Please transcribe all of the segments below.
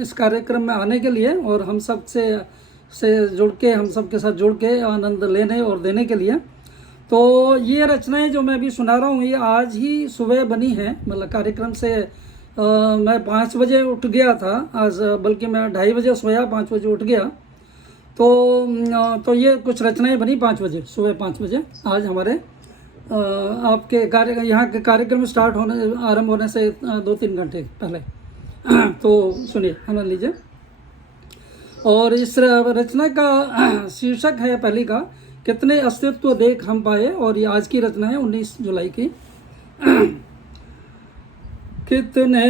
इस कार्यक्रम में आने के लिए और हम सब से जुड़ के, हम सब के साथ जुड़ के आनंद लेने और देने के लिए। तो ये रचनाएं जो मैं अभी सुना रहा हूँ ये आज ही सुबह बनी हैं। मतलब कार्यक्रम से मैं 5 बजे उठ गया था आज, बल्कि मैं 2:30 बजे सोया, 5 बजे उठ गया। तो ये कुछ रचनाएं बनी 5 बजे, सुबह 5 बजे आज हमारे आपके यहाँ के कार्यक्रम स्टार्ट होने, आरंभ होने से 2-3 घंटे पहले। तो सुनिए, आनंद लीजिए। और इस रचना का शीर्षक है पहली का, कितने अस्तित्व देख हम पाए। और ये आज की रचना है 19 जुलाई की। कितने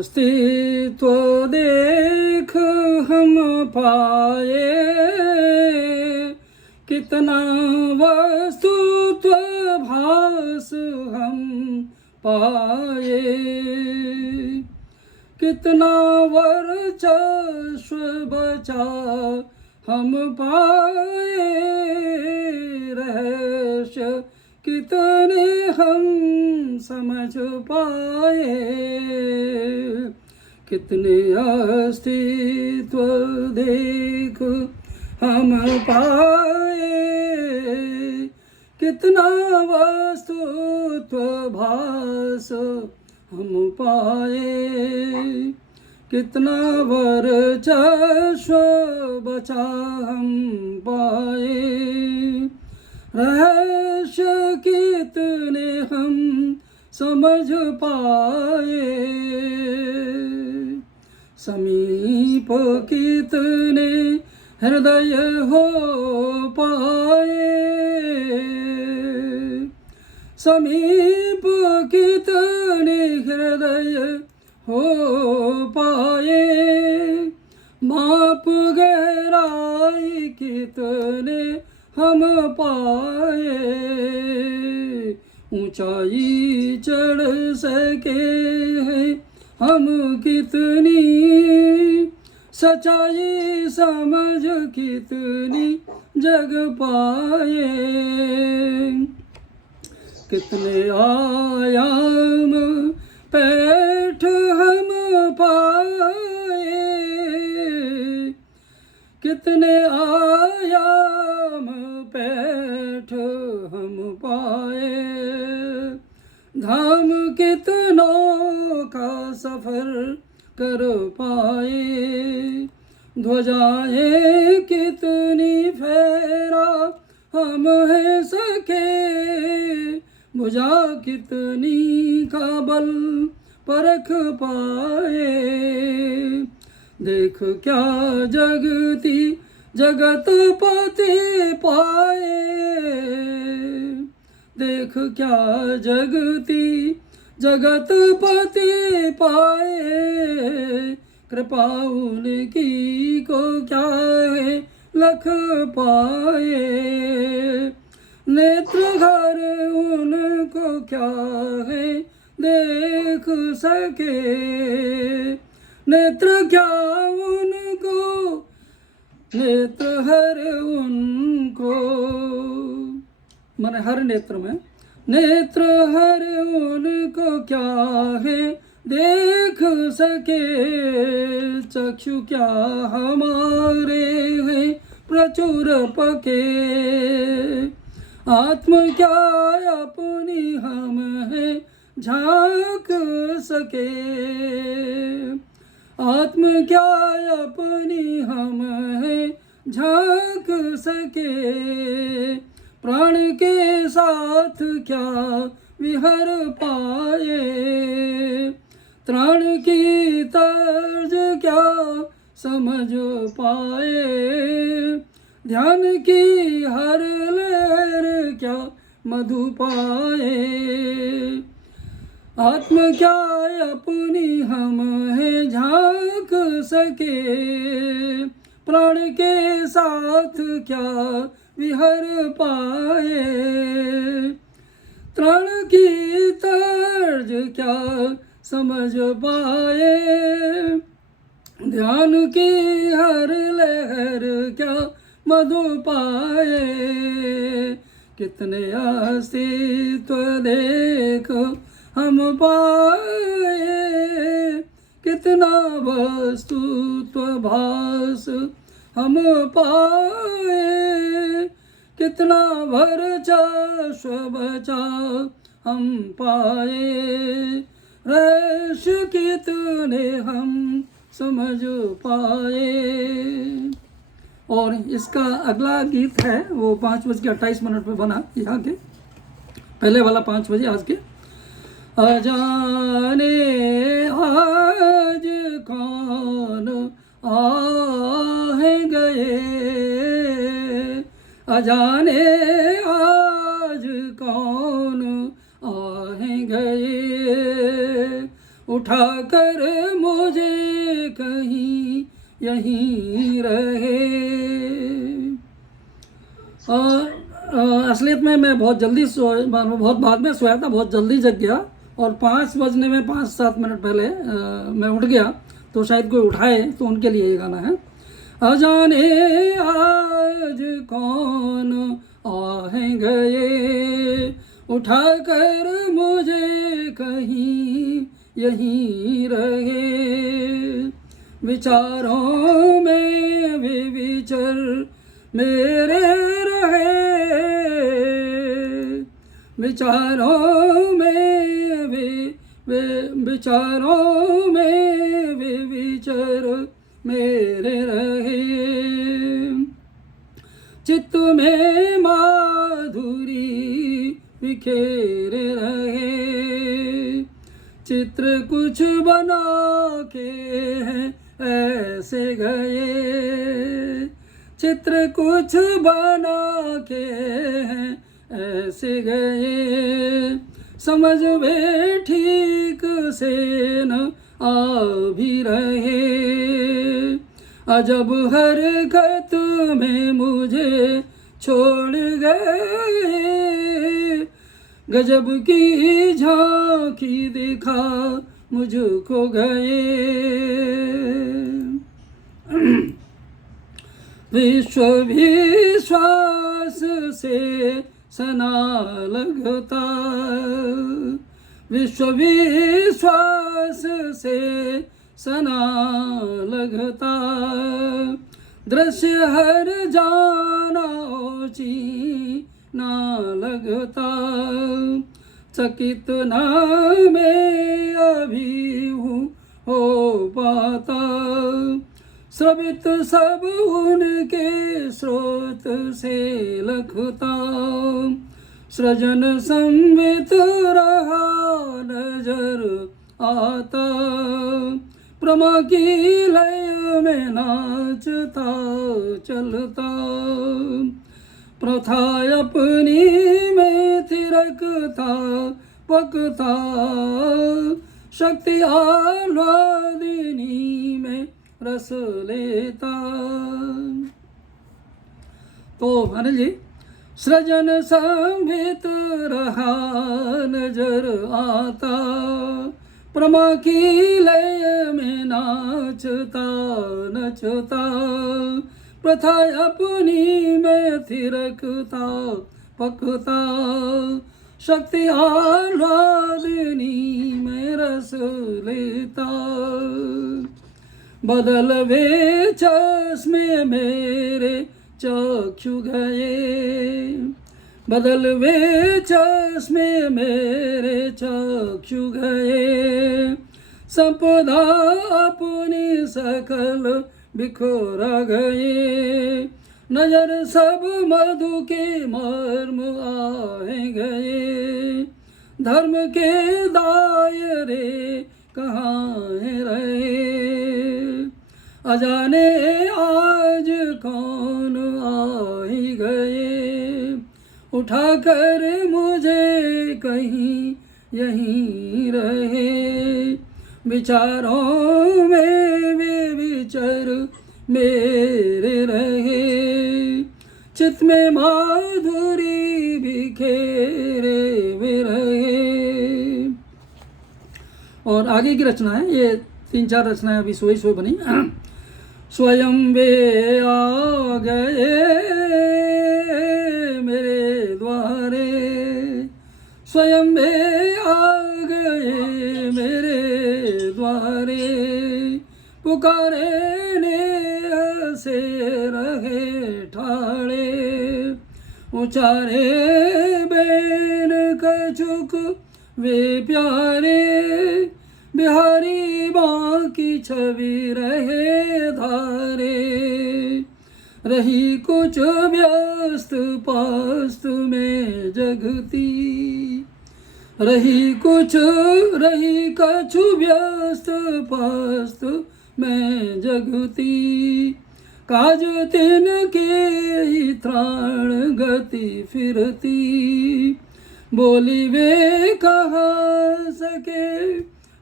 अस्तित्व देख हम पाए, कितना वस्तुत्व भास हम पाए, कितना वर्चस्व बचा हम पाए, रहस्य कितने हम समझ पाए, कितने अस्तित्व देख हम पाए, कितना वस्तुत्व भास हम पाए, कितना वर्चस्व बचा हम पाए, रहस्य कितने हम समझ पाए, समीप कितने हृदय हो पाए, समीप कितने हृदय हो पाए, माप गहराई कितने हम पाए, ऊंचाई चढ़ सके हैं हम कितनी, सच्चाई समझ कितनी जग पाए, कितने आयाम पैठ हम पाए, कितने आयाम पैठ हम पाए, धाम कितनों का सफर कर पाए, ध्वजाएं कितनी फहरा हम है सके, भुजा कितनी का बल परख पाए, देख क्या जगती जगत पति पाए, देख क्या जगती जगत पति पाए, कृपा उनकी को क्या है लख पाए, नेत्र घर उनको क्या है देख सके, नेत्र क्या उनको, नेत्र हर उनको, माने हर नेत्र में, नेत्र हर उनको क्या है देख सके, चक्षु क्या हमारे हैं प्रचुर पके, आत्म क्या अपनी हम है झांक सके, आत्म क्या अपनी हम है झांक सके, प्राण के साथ क्या विहर पाए, त्राण की तर्ज क्या समझ पाए, ध्यान की हर लहर क्या मधु पाए, आत्म क्या अपनी हम है झांक सके, प्राण के साथ क्या विहर पाए, त्राण की तर्ज क्या समझ पाए, ध्यान की हर लहर क्या मधु पाए, कितने अस्तित्व देख हम पाए, कितना वस्तुत्व भास हम पाए, कितना वर्चस्व बचा हम पाए, रहस्य कितने हम समझ पाए। और इसका अगला गीत है वो 5:28 पे बना, यहाँ के पहले वाला 5 बजे आज के। अजाने आज कौन आहे गए, अजाने आज कौन आहे गए, उठाकर मुझे कहीं यहीं रहे। असलियत में मैं बहुत जल्दी बहुत बाद में सोया था, बहुत जल्दी जग गया और 5 बजने में 5-7 मिनट पहले मैं उठ गया, तो शायद कोई उठाए तो उनके लिए ये गाना है। अजाने आज कौन आहे गए, उठाकर मुझे कहीं यहीं रहे, विचारों में भी विचर मेरे रहे, विचारों में भी विचारों में भी विचर मेरे रहे, चित्त में माधुरी बिखेरे रहे, चित्र कुछ बना के हैं ऐसे गए, चित्र कुछ बना के हैं ऐसे गए, समझ में ठीक से न आ भी रहे, अजब हरकत में मुझे छोड़ गए, गजब की झांकी दिखा मुझको गए, विश्व विश्वास से सना लगता, विश्व विश्वास से सना लगता, दृश्य हर जाना ना लगता, चकित ना मैं अभी हूँ हो पाता, श्रवित सब उनके स्रोत से लखता, सृजन संवित रहा नजर आता, प्रमा की लय में नाचता चलता, प्रथा अपनी में थिरकता पकता, शक्ति आह्लादिनी में रस लेता। तो अनिल जी, सृजन संभित रहा नजर आता, प्रमा की लय में नाचता नचता, प्रथा अपनी में थिरकता पकता, शक्ति आह्लादिनी में रस लेता, बदल वे चश्मे मेरे चक्षु गए, बदल वे चश्मे मेरे चक्षु गए, संपदा अपनी सकल बिखरा गए, नजर सब मधु के मर्म आए गए, धर्म के दायरे कहाँ रहे, अजाने आज कौन आई गए, उठाकर मुझे कहीं यहीं रहे, विचारों में वे विचर मेरे रहे, चित में माधुरी बिखेरे वे रहे। और आगे की रचना है, ये 3-4 रचनाएं अभी सोई बनी। स्वयं वे आ गए मेरे द्वारे, स्वयं वे आ गए मेरे द्वारे, पुकारे नेह से रहे ठाड़े, उचारे बैन कछुक वे प्यारे, बिहारी बाकी छवि रहे धारे। रही कुछ व्यस्त पास्त में जगती, रही कछु व्यस्त पास्त में जगती, काज तिनके ही त्राण गति फिरती। बोली वे कहा सके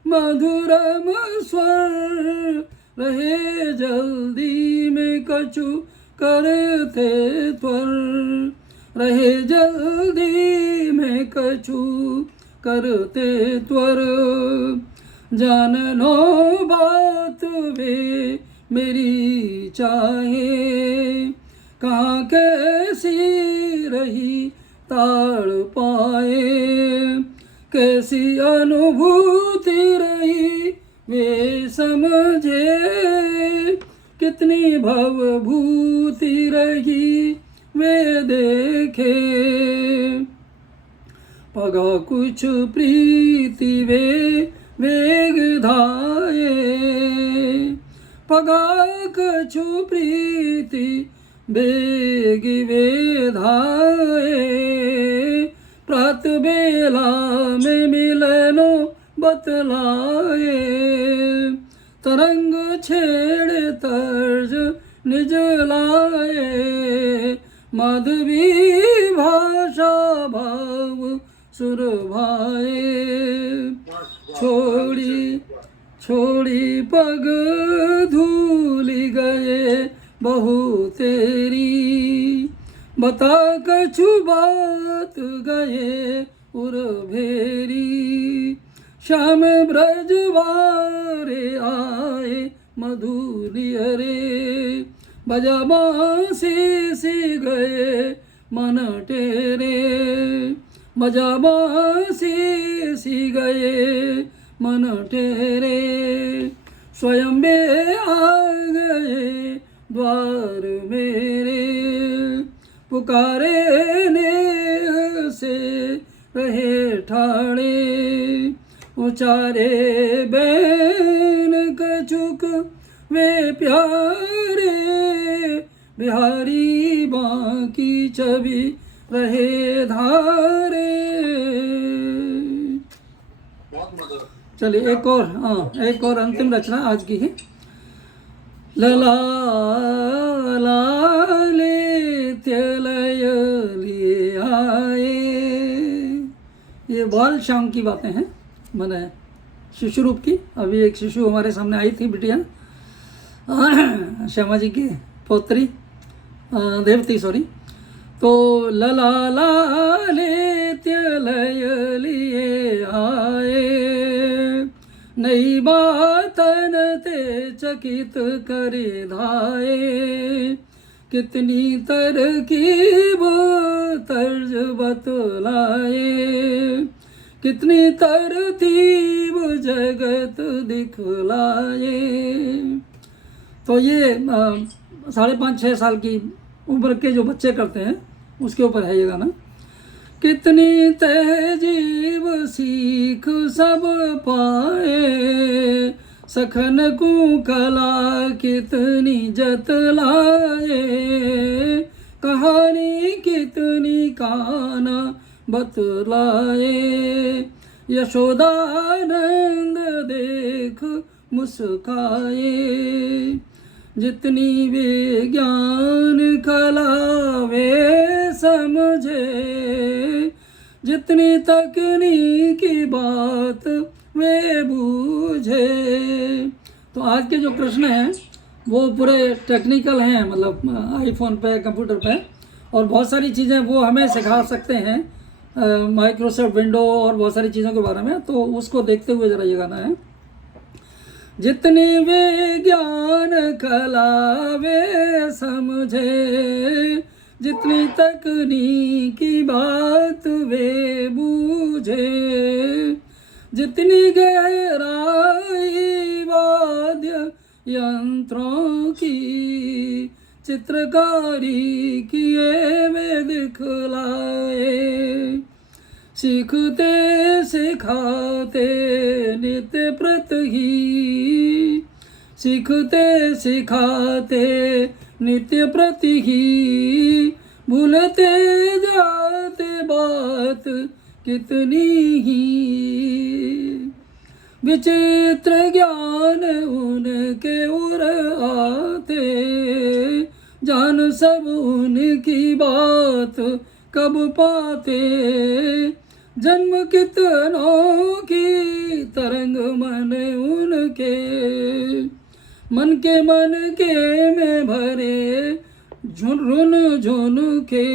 मधुरम स्वर, रहे जल्दी में कछु करते त्वर, रहे जल्दी में कछु करते त्वर। जाननो बात वे मेरी चाहे, कहाँ कैसी रही ताड़ पाए, कैसी अनुभूति रही वे समझे, कितनी भवभूति रही वे देखे। पगा कुछ प्रीति वे वेग धाये, पगा कछु प्रीति बेग वे धाये। प्रात बेला में मिलनो बतलाए, तरंग छेड़े तर्ज निज लाए। माधवी भाषा भाव सुर भाए, छोड़ी पग धूली गए बहु तेरी, बता कछु बात गए उर भेरी। श्याम ब्रजवारे आए मधुलिय रे, बजा बांसी सी गए मन टेरे, बजा बांसी सी गए मन टेरे। स्वयं में आ गए द्वार मेरे, पुकारे नेह से रहे ठाड़े, उचारे बैन कछुक वे प्यारे, बिहारी बाकी छवि रहे धारे। चलिए एक और अंतिम रचना आज की है। लला लाले त्यलय लिए आए, ये बाल श्याम की बातें हैं, मैंने शिशु रूप की। अभी एक शिशु हमारे सामने आई थी बिटिया, श्यामा जी की पौत्री देवती, सॉरी। तो लला लाले त्यलय लिए आए, नई बातन ते चकित करे धाये, कितनी तरकीब तर्ज बतलाए, कितनी तरतीब जगत दिखलाए। तो ये 5.5-6 साल की उम्र के जो बच्चे करते हैं उसके ऊपर है ये गाना। कितनी तहजीब सीख सब पाए, सखन को कला कितनी जतलाए, कहानी कितनी काना बतलाए। यशोदानंद देख मुस्काए, जितनी विज्ञान कला वे समझे, जितनी तकनीकी बात वे बूझे। तो आज के जो प्रश्न हैं वो पूरे टेक्निकल हैं, मतलब आईफोन पे, कंप्यूटर पे, और बहुत सारी चीज़ें वो हमें सिखा सकते हैं, माइक्रोसॉफ्ट विंडो और बहुत सारी चीज़ों के बारे में। तो उसको देखते हुए ज़रा ये गाना है। जितनी विज्ञान कला वे समझे, जितनी तकनीकी बात वे बूझे, जितनी गहराई वाद्य यंत्रों की चित्रकारी किए वे दिखलाए। सीखते सिखाते नित्य प्रत ही, सीखते सिखाते नित्य प्रति ही, भूलते जाते बात कितनी ही। विचित्र ज्ञान उनके उर आते, जान सब उनकी बात कब पाते। जन्म कितनों की तरंग मन उनके, मन के में भरे रुन झुन के।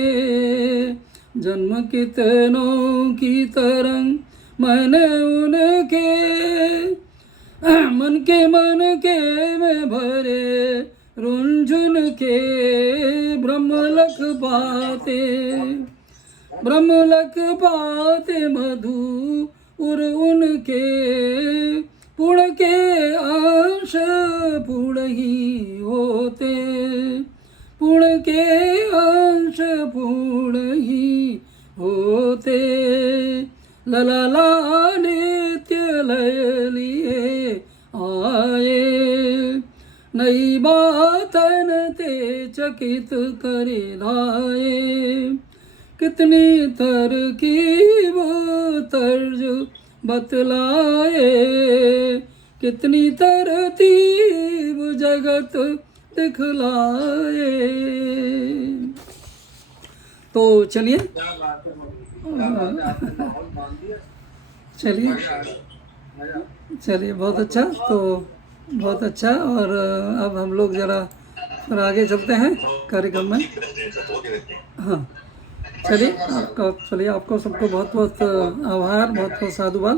जन्म कितनों की तरंग मन उनके, मन के में भरे रुंझुन के। ब्रह्मलख पाते, ब्रह्मलख पाते मधु उर उनके। पुण्य के अंश पुण्य ही होते, पुण्य के अंश पुण्य ही होते। लला नित्य लय लिए आए, नई बातन ते चकित करे लाए। कितनी तरकीब तर्ज बतलाए, कितनी तरतीब जगत दिखलाए। तो चलिए चलिए चलिए, बहुत अच्छा। तो बहुत अच्छा। और अब हम लोग ज़रा फिर आगे चलते हैं कार्यक्रम में। हाँ चलिए, आपको सबको बहुत बहुत आभार, बहुत बहुत साधुवाद।